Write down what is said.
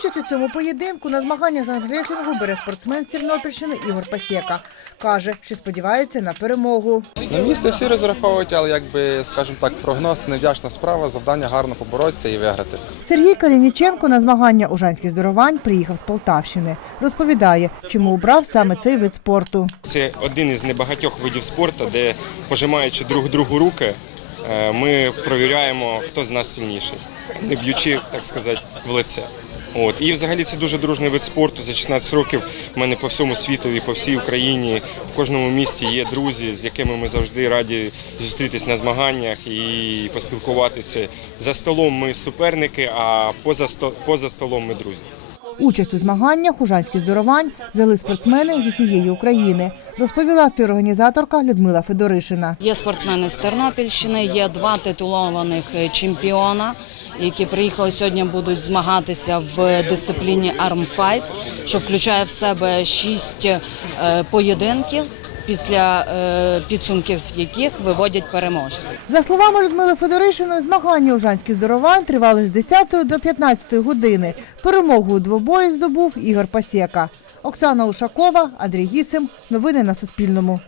Участь у цьому поєдинку на змаганнях з армреслінгу бере спортсмен з Тернопільщини Ігор Пасєка. Каже, що сподівається на перемогу. На місце всі розраховують, але якби, скажімо так, прогноз невдячна справа, завдання гарно поборотися і виграти. Сергій Калініченко на змагання ужанських здоровань приїхав з Полтавщини. Розповідає, чому обрав саме цей вид спорту. Це один із небагатьох видів спорту, де пожимаючи друг другу руки, е, ми провіряємо, хто з нас сильніший, не б'ючи, так сказати, в лице. От. І взагалі це дуже дружний вид спорту. За 16 років в мене по всьому світу і по всій Україні в кожному місті є друзі, з якими ми завжди раді зустрітись на змаганнях і поспілкуватися. За столом ми суперники, а поза, сто- поза столом ми друзі. Участь у змаганнях ужанських здоровань взяли спортсмени з усієї України, розповіла співорганізаторка Людмила Федоришина. Є спортсмени з Тернопільщини, є два титулованих е, чемпіона, які приїхали сьогодні, будуть змагатися в дисципліні армфайт, що включає в себе шість е, поєдинків, після е, підсумків яких виводять переможців. За словами Людмили Федоришиної, змагання ужанських здоровань тривали з 10 до 15 години. Перемогу у двобої здобув Ігор Пасєка. Оксана Ушакова, Андрій Гісим. Новини на Суспільному.